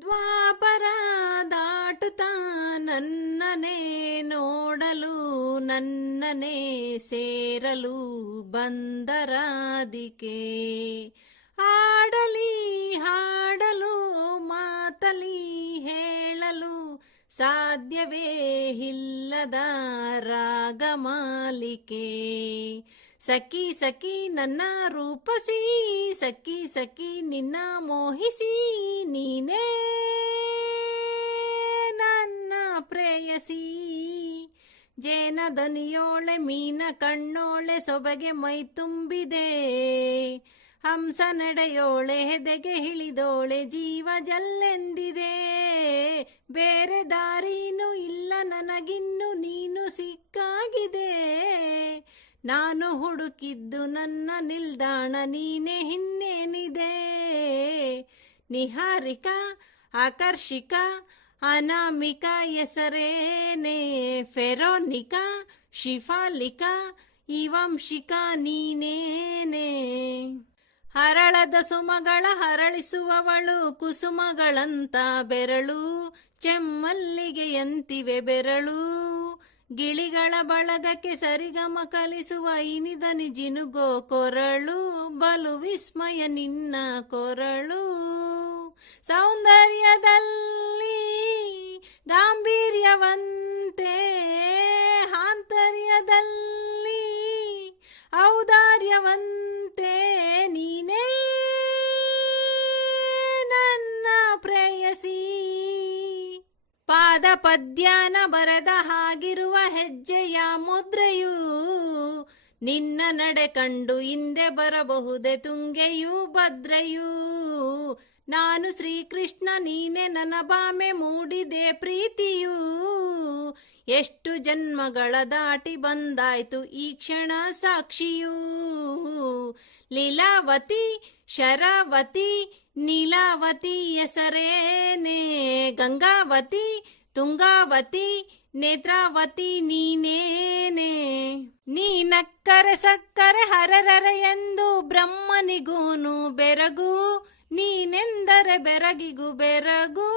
ದ್ವಾಪರ ದಾಟುತ್ತಾ ನನ್ನನೇ ನೋಡಲು ನನ್ನನೇ ಸೇರಲು ಬಂದರಾದಿಕೆ. ಆಡಲಿ ಹಾಡಲು ಮಾತಲಿ ಹೇಳಲು ಸಾಧ್ಯವೇ ಇಲ್ಲದ ರಾಗಮಾಲಿಕೆ. ಸಖಿ ಸಖಿ ನನ್ನ ರೂಪಸಿ, ಸಖಿ ಸಖಿ ನಿನ್ನ ಮೋಹಿಸಿ, ನೀನೇ ನನ್ನ ಪ್ರೇಯಸಿ. ಜೇನ ದನಿಯೋಳೆ ಮೀನ ಕಣ್ಣೋಳೆ ಸೊಬಗೆ ಮೈ ತುಂಬಿದೆ. ಹಂಸ ನಡೆಯೋಳೆ ಹೆದೆಗೆ ಹಿಳಿದೋಳೆ ಜೀವ ಜಲ್ಲೆಂದಿದೆ. ಬೇರೆ ದಾರಿನೂ ಇಲ್ಲ ನನಗಿನ್ನು ನೀನು ಸಿಕ್ಕಾಗಿದೆ. ನಾನು ಹುಡುಕಿದ್ದು ನನ್ನ ನಿಲ್ದಾಣ ನೀನೆ ಇನ್ನೇನಿದೆ. ನಿಹಾರಿಕ ಆಕರ್ಷಿಕ ಅನಾಮಿಕ ಹೆಸರೇನೆ. ಫೆರೋನಿಕಾ ಶಿಫಾಲಿಕಾ ಇವಂಶಿಕ ನೀನೇನೆ. ಹರಳದ ಸುಮಗಳ ಹರಳಿಸುವವಳು ಕುಸುಮಗಳಂತ ಬೆರಳು. ಚೆಮ್ಮಲ್ಲಿಗೆಯಂತಿವೆ ಬೆರಳು. ಗಿಳಿಗಳ ಬಳಗಕ್ಕೆ ಸರಿಗಮ ಕಲಿಸುವ ಇನಿದನಿ ಜಿನುಗೋ ಕೊರಳು. ಬಲು ವಿಸ್ಮಯ ನಿನ್ನ ಕೊರಳು. ಸೌಂದರ್ಯದಲ್ಲಿ ಗಾಂಭೀರ್ಯವಂತೆ, ಆಂತರ್ಯದಲ್ಲಿ ಔದಾರ್ಯವಂತೆ, ನೀನೇ ನನ್ನ ಪ್ರೇಯಸಿ. ಪಾದ ಪದ್ಯಾನ ಬರೆದ ಹಾಗಿರುವ ಹೆಜ್ಜೆಯ ಮುದ್ರೆಯು, ನಿನ್ನ ನಡೆ ಕಂಡು ಹಿಂದೆ ಬರಬಹುದೇ ತುಂಗೆಯೂ ಭದ್ರೆಯೂ. ನಾನು ಶ್ರೀಕೃಷ್ಣ ನೀನೆ ನನ್ನ ಬಾಮೆ ಮೂಡಿದೆ ಪ್ರೀತಿಯೂ. ಎಷ್ಟು ಜನ್ಮಗಳ ದಾಟಿ ಬಂದಾಯ್ತು ಈ ಕ್ಷಣ ಸಾಕ್ಷಿಯೂ. ಲೀಲಾವತಿ ಶರಾವತಿ ನೀಲಾವತಿ ಹೆಸರೇನೆ. ಗಂಗಾವತಿ ತುಂಗಾವತಿ ನೇತ್ರಾವತಿ ನೀನೇನೆ. ನೀನಕ್ಕರೆ ಸಕ್ಕರೆ ಹರರರೆ ಎಂದು ಬ್ರಹ್ಮನಿಗೂನು ಬೆರಗು. ನೀನೆಂದರೆ ಬೆರಗಿಗೂ ಬೆರಗು.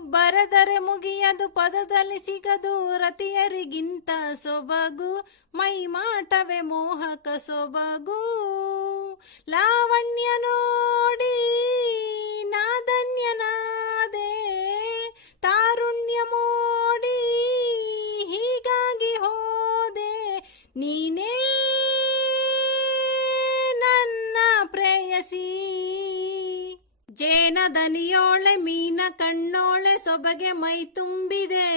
ಬರೆದರೆ ಮುಗಿಯದು ಪದದಲ್ಲಿ ಸಿಗದು ರತಿಯರಿಗಿಂತ ಸೊಬಗು. ಮೈ ಮಾಟವೇ ಮೋಹಕ ಸೊಬಗು. ಲಾವಣ್ಯ ನೋಡಿ ನಾಧನ್ಯನಾದೆ. ತಾರುಣ್ಯ ಮೋಡಿ ಹೀಗಾಗಿ ಹೋದೆ. ನೀನೇ ನನ್ನ ಪ್ರೇಯಸಿ. ಜೇನ ದನಿಯೋಳೆ ಮೀನ ಕಣ್ಣೋಳೆ ಸೊಬಗೆ ಮೈ ತುಂಬಿದೆ.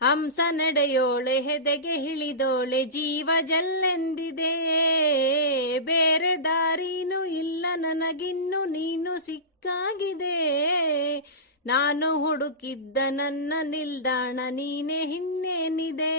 ಹಂಸ ನಡೆಯೋಳೆ ಹೆದೆಗೆ ಹಿಳಿದೋಳೆ ಜೀವ ಜಲ್ಲೆಂದಿದೆ. ಬೇರೆ ದಾರಿನೂ ಇಲ್ಲ ನನಗಿನ್ನು ನೀನು ಸಿಕ್ಕಾಗಿದೆ. ನಾನು ಹುಡುಕಿದ್ದ ನನ್ನ ನಿಲ್ದಾಣ ನೀನೆ ಇನ್ನೇನಿದೆ.